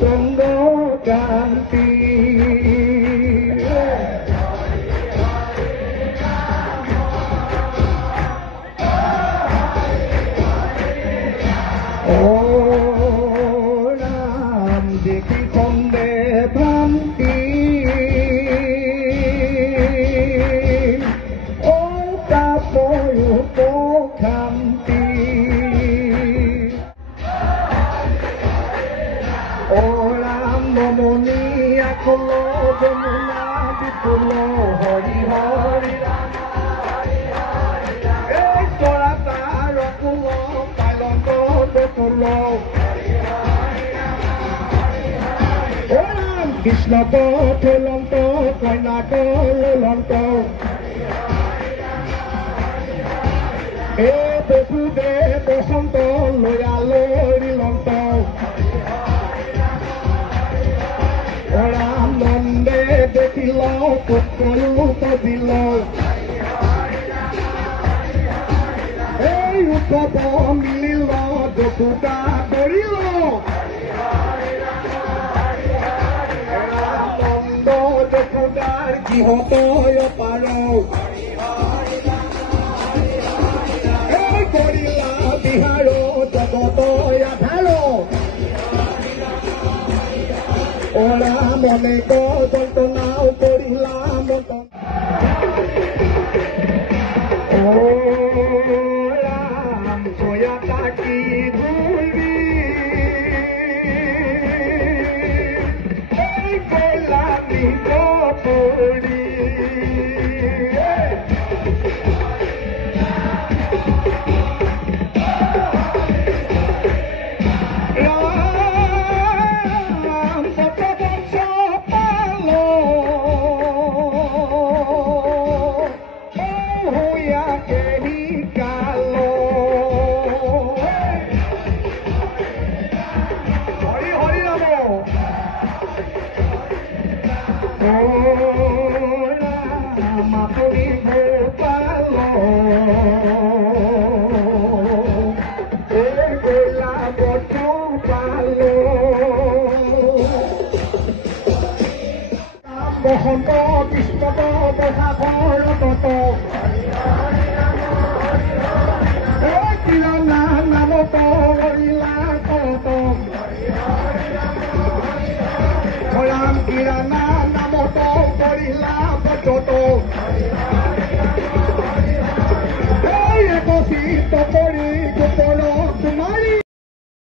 চন্দ্র কান্তি ও রাম দেখি খন্দে ভ্রান্তি ও তাপয়ুপ খান্তি ও রাম নমনি আকুল যমুনা বিপুল হরি হরি এই তৰা তাৰ কুল পালক বেতুল ও ৰাম কৃষ্ণ পথ লন্ত কন্যাক লন্ত এ বসুদেৱ বসন্ত লয়ালৰি লন্ত রাম নন্দে দেখিল পুত্ররূপ দিল এই উৎসব মিলিল যতুটা করিল রাম নন্দ যতুটার গৃহত পার এই করিলা বিহার জগত আধার ওরা মনে যন্ত্রণাও করিলাম ও রাম ছয়াটা কি ভুলবি এই গোলামি করি বসন্ত কৃষ্ণত বসাঘৰ তত কিৰণা নামত হৰিলা কত ৰাম কিৰণা নামত কৰিলা পৰ্যত